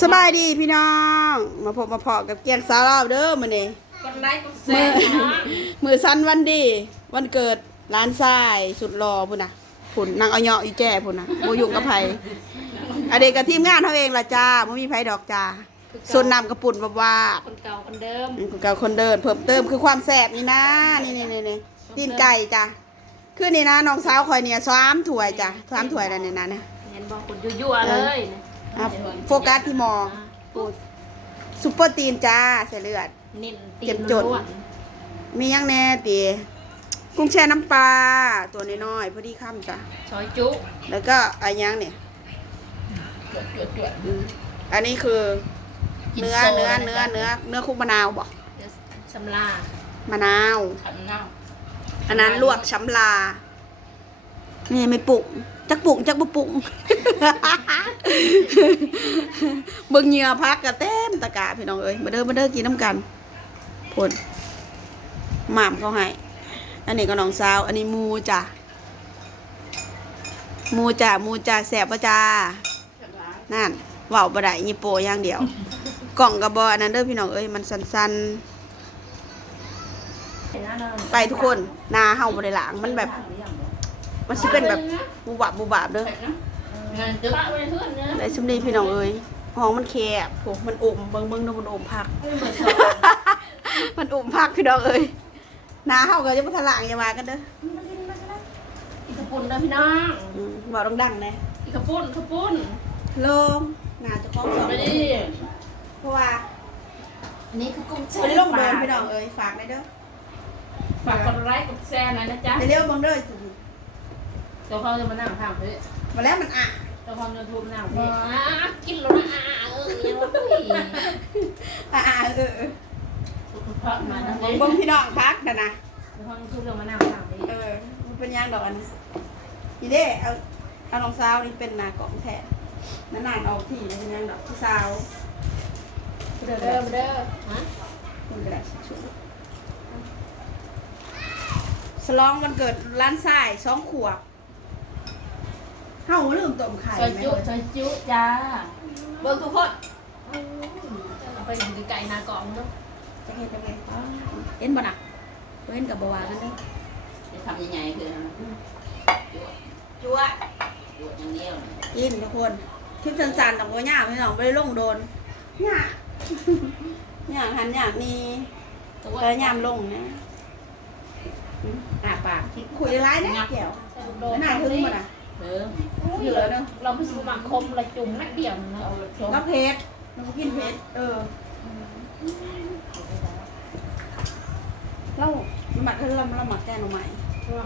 สบายดีพี่น้อง มาพบมาพอกับเกียงสาวเราวเด้อมื้อนี้กดไลค์กดแชมือร์นะมือสั้นวันดี วันเกิดร้านทรายสุดรอพุ่นน่ะผุนนางเอาเหยาะอีแจ้พุ่นน่ะบ่ยุ่งกับไผอันเด็กกับทีมงานเฮาเองล่ะจ้าบ่มีไผดอกจ้าส่วนน้ำกระปุ่นบ่ว่าคนเก่าคนเดิมอืมกับคนเดินเพิ่มเติมคือความแซ่บนี่นะนี่นี่นี่นี่ตีนไก่จ้ะคือนี่นะน้องสาวคอยเนี่ยสามถ้วยจ้ะสามถ้วยแล้วเนี่ยนะเนี่ย เห็นบอกคนยั่วๆเลยนะ อะโฟกัสที่หมอปูซุปเปอร์ตีนจ้าใส่เลือด เน้นตีเจ็บนจด ล้วนมียังแน่ตีกุ้งแช่น้ำปลาตัวน้อยๆพอดีค่ำจ้ะ ๆซอยจุแล้วก็อะไรยังเนี่ยเกลือเกลือเกลืออืมอันนี้คือเนื้อเนื้อเนื้อเนื้อเนื้อคุกมะนาวบอกชำลามะนาว ขันเน่าอันนั้นลวกช้ำลา นี่ไม่ปรุงจักปรุงจักบ่ปรุงเบิ่งเหงื่อพักกะเต็มตะกร้าพี่น้องเอ้ยมาเด้อมาเด้อกินน้ำกันผลหม่ามเขาให้อันนี้ก็น้องสาว อันนี้มูจ้ะมูจ้ะมูจ้ะแสบปะจ้านั่นว้าวบ่ได้ยี่โปอย่างเดียว กล่องกระบออันนั้นเด้อพี่น้องเอ้ยมันสั้นๆ ไปทุกคนนาเฮาบ่ได้ล้างมันแบบ มันสิเป็นแบบบูบาบบูบาบเด้อเงินตึ๊บไปเพื่อนเนี่ยได้ชุมดีพี่น้องเอ้ยห้องมันแคบโหมันอมเบิ่งเบิ่งดูมันอมพัก มันอมพักพี่น้องเอ้ยนาเฮาก็จะบ่ทะลางอย่าว่ากันเด้ออีกกระปุนนะพี่น้องอืมเว้าดังๆแน่อีกกระปุนกระปุนลงนาเจะของสองไปดิเพราะว่าอันนี้คือกุ้งแช่บ่ได้ลงเดินพี่น้องเอ้ยฝากได้เด้อฝากกดไลค์กดแชร์หน่อยนะจ๊ะได้เร็วเบิ่งเด้อ เดี๋ยวเขาจะมานั่งทำเฮ้ยมาแล้วมันอะเจ้าของยูทูบนั่งเฮ้ยอะกินแล้วนะอะเออยังว่าอุ้ยอะอะเออเออพักมานะเบิ่งพี่น้องพักน่ะนะเดี๋ยวเขายูทูบเรามานั่งทำเฮ้ยเออมันเป็นยางดอกอันนี้อีเด้เอาเอารองสาวนี่เป็นหนากล่องแท้นานๆเอาที่นี่เป็นยางดอกที่สาวเด้อเด้เด้ออเด้อฮะคุณกระดาษชุดฉลองวันเกิดร้านทรายสองขวบ เฮาลืมต้มไข่ซอยไหมจุซอยจุจ้าเบิ่งทุกคนเอาไปถึงไก่นากองเนาะจะเห็นจะเห็นเห็นบ่น่ะบ่เห็นกับบ่ว่ากันเด้อจะทำยังไงคือจั่วตรวจอย่างเดียวนะกินทุกคนคลิปสั้นๆของบ่ยากพี่น้องบ่ได้ลงโดนยากยากหันยากนี่ตัวพยายามลงนะอืมอ่าปากคุยร้ายนะแก้วโดแล้วนายถึงมาน่ะ เดิมเหลือเนาะเราพิสูจน์มาคมละจุ่มนักเดี่ยวนะเอาชมแล้วเพชรเรากินเพชรเออเราหมักเราเราหมักแกงหน่อไม้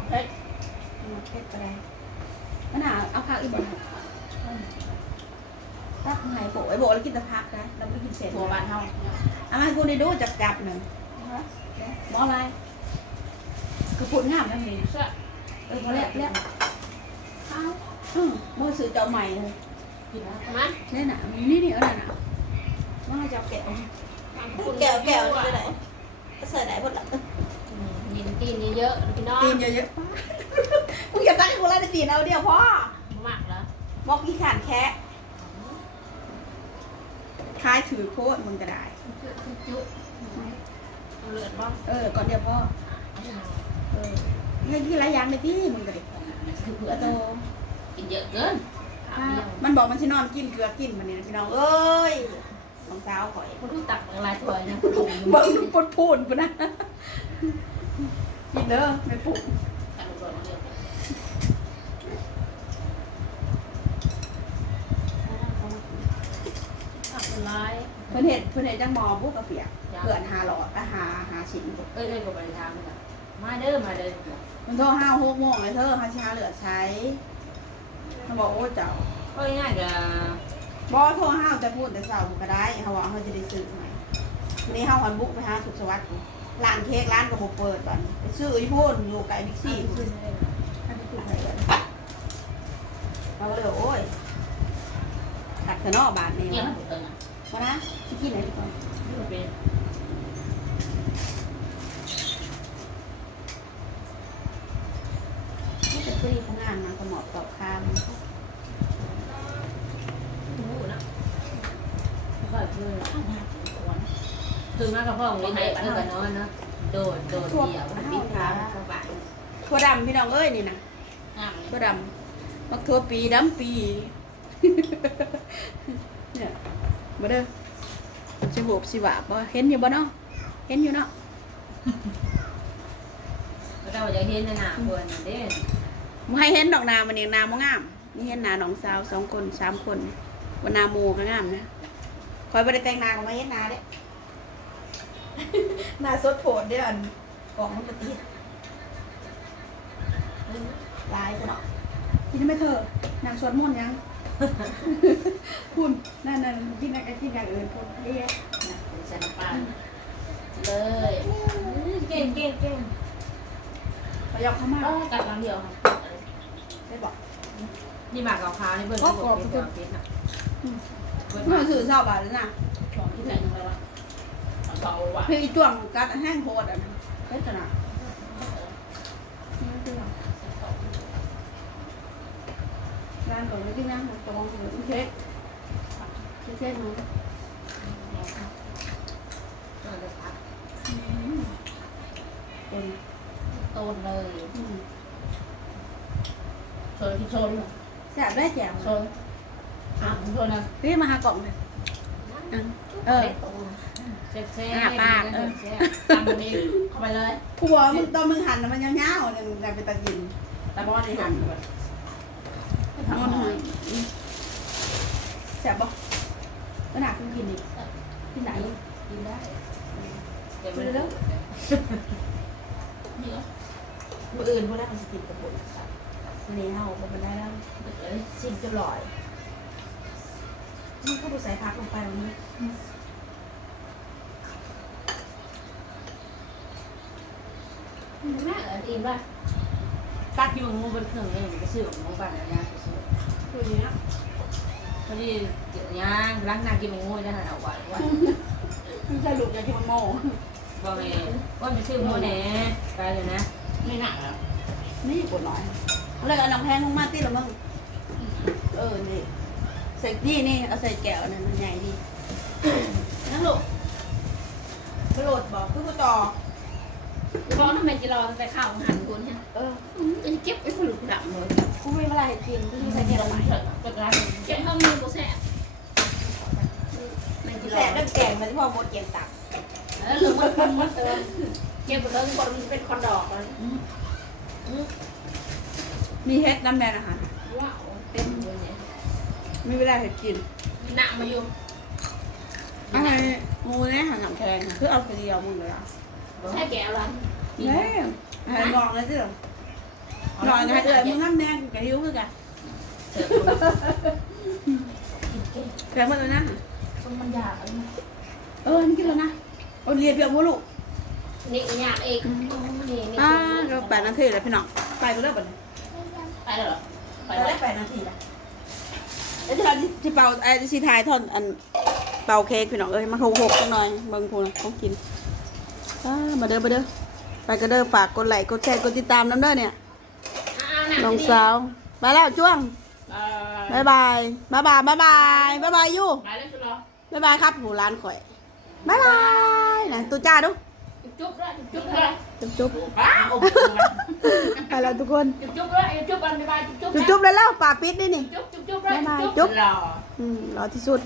เพชรหมักเพชรก็ได้มันหาเอาผักอีกบ่น่ะตักไห้โบไอ้โบเรากินแต่ผักนะเราไม่กินเศษทัวบ้านเฮาเอามาให้กูได้ดูจับจับหนึ่งหมออะไรคือพูดงามนะมีเออพอแล้วแล้ว เอาอืมโมสื่อเจ้าใหม่เลยมานี่น่ะนี่นี่เอาหน่ะนะว่าให้จับแก้วแก้วแก้วนี่ไปไหนก็ใส่ไหนหมดละยินตีนเยอะๆพี่น้องตีนเยอะๆมึงอย่าตั้งให้กูไล่ในตีนเอาเดียวพ่อมากแล้วบอกกี่ขานแค่คล้ายถือโพดมึงก็ได้จุเลือดบ้างเออ ก่อนเดียวพ่อ เออเงี้ยที่ไรยางในที่มึงก็ได้ คือเผื่อแล้วโตกินเยอะเกินมันบอกมันสินอนกินเกลือกินมันนี่นะพี่น้องเอ้ยรองเท้าข่อยคนที่ตักลายถอยนะเบิ่งปนพูนปนนะกินเด้อไม่ปลุกทำก่อนเยอะตักลายเพิ่นเห็นเพิ่นเห็นจังหมอบุกกระเปียกเพื่อนหาหลอดอะหาหาชิ้นเอ้ยเอ้ยก็ไปทำเลย มาเด้อมาเด้อมันโทรห้าหกโมงเลยเธอหาชิหาเหลือใช้มันบอกโอ้เจ้าก็ง่ายจะบอโทรห้าจะพูดแต่เช้าก็ได้เขาว่าเขาจะได้ซื้อไหมวันนี้ห้าวันบุกไปหาสุขสวัสดิ์ร้านเค้กร้านกระบอกเปิดบันไปซื้ออีพ่นอยู่ไกลบิ๊กซี่ขึ้นท่านจะถูกไหนกันเราก็เลยโอ้ยตัดขนอบาทนี่เกี่ยวนะกับตัวน่ะมานะชิคกี้ไหนดีกว่า เป็น นี่จะฟรีพนักงานมันก็เหมาะ ต่อคามหมูนะก็คือคือมากกับพ่อของเด็กเออกับน้องเนาะโดดโดดเดี่ยวปิดขาข้าไปถั่วดำพี่น้องเอ้ยนี่นะถั่วดำมักถั่วปีดำปีเนี่ยมาเด้อสิบหบสิบาบ่เห็นอยู่บ่เนาะเห็นอยู่เนาะแล้วก็จะเห็นในหน้าควรเด้ บ่ให้เห็นดอกนามันนี่นาบ่งาม นี่เห็นนาน้องสาวสองคนสามคนวันนาหมูก็งามนะคอยบ่ได้แต่งหนาก็มาเห็นนาเด้หนาสดโผดเด้ออันกล่องมันบ่ติดลายซะเนาะกินได้ไหมเธอนางสวดมนต์ยังคุณนั่นนั่นกินอะไรกินอย่างอื่นคุณเอ๊ะใส่น้ำปลาเลยเก่งเก่งเก่งขอยอกเข้ามาก็กัดน้ำเดียวค่ะ ได้บอกนี่หมากกับข้าวนี่เบิ่งก็บอกเป็นความคิดนะเมื่อสื่อเศร้าบาทแล้วนะของที่ใส่ลงไปว่าเบาหวานคืออีจ้วงกัดแห้งโพดอะนะเฮ้ยจะนะร้านก่อนเลยที่นั่งตรงหัวเช็คเช็คนู้นคนโตนเลย โซนที่โซนแซ่บได้แจ่มโซนอะโซนนะพี่มาหากล่องเลยเออเซ็กซี่ตามมันนี้เข้าไปเลยกูบอกมึงตอนมึงหั่นมันยาวๆเนี่ยมึงจะไปตะกินแต่บอลนี่หั่นแบบทำหน่อยแซ่บบ่ก็หนักกินอีกที่ไหนกินได้เดี๋ยวมันเลิกนี่ก็มืออื่นพวกนั้นมันสกินกระปุกวั นนี้เฮาบ่เป็นได้แล้วเลยสิ้นจะลอยมันก็ดูใส่พักลงไปวันนี้แม่เอออิ่มป่ะตักที่มันงูเป็นเครื่องเลยมันก็ซื้อของงูบ้านนะก็ซื้อคืออย่างเงี้ยพอดีเดี๋ยวย่างล้างนากินมันงูได้หาเอาไว้ไว้มันจะหลุดจากที่มันโม่บอกไงว่าจะซื้องูแหน่ไปเลยนะ ไม่หนักอะนี่ปวดหน่อย เอาเลยเอาน้ำแพงลงมาตีละมึงเออนี่ใส่นี่นี่เอาใส่แก้วนั่นมันใหญ่ดีนั่งลูกกระโดดบอกคือกูต่อร้อนทำไมจะรอตั้งแต่ข้าวหันคุณเนี่ยเออจะเก็บไว้ผลึกดับเลยกูไม่เวลาเห็ดกินกูจะใส่แก้วลงไปก็ได้เก็บข้าวมีโบแซ่มันจะรแสอบน้ำแกงมันที่พ่อโบดเกียงตักเออหรือมันมันมันเติมเก็บไปแล้วคนมันเป็นคอนดอกเลย มีเฮ็ดน้ำแดงอาหารว้าวเต็มเลยเนี่ยมีเวลาเห็ดกินมีหนักมาอยู่อะไรงูเนี่ยหันน้ำแข็งคือเอาไปเดียวมึงเลยอะใช่แกอะไรเน่ให้บอกเลยสิหหน่อยนะเดี๋ยวมึงน้ำแดงกับหิวคือกันกินเก่งแกมันเลยนะคนมันยากอันนี้เออนี่กินแล้วนะเอาเรียบเบียบมูลูกนี่ยากเองนี่นี่อ่าเราแปดนาทีแล้วพี่น้องไปก็เลิกบัดนี้ไป แล้วเหรอไปไปแล้ได้วแปดนาทีแล้วแล้วที่เราที่เป่าไอ้ที่ทายทอนอันเป่าเค้กพี่น้องเอ้ยมาหกหกจังหน่อยเบิ่งพูนะต้องกินอ่ามาเด้อมาเด้อไปก็เด้อฝากกดไลค์กดแชร์กดติดตามน้ำเด้อเนี่ยเอาหนักน้องสาวมาแล้วจ้วงไปบายบายบายบายบายบายบายบายยูไปแล้วชุดรอบายบายครับหูร้านข่อยบายบายนะตูจ้าดู จุ๊บเลยจุ๊บเลยจุ๊บจุ๊บป้าอบไปแล้วทุกคนจุ๊บจุ๊บด้วยจุ๊บกันไปจุ๊บจุ๊บจุ๊บแล้วแล้วป่าปิดด้วยนี่จุ๊บจุ๊บจุ๊บด้วยบ๊บจุ๊บรออืมรอที่สุด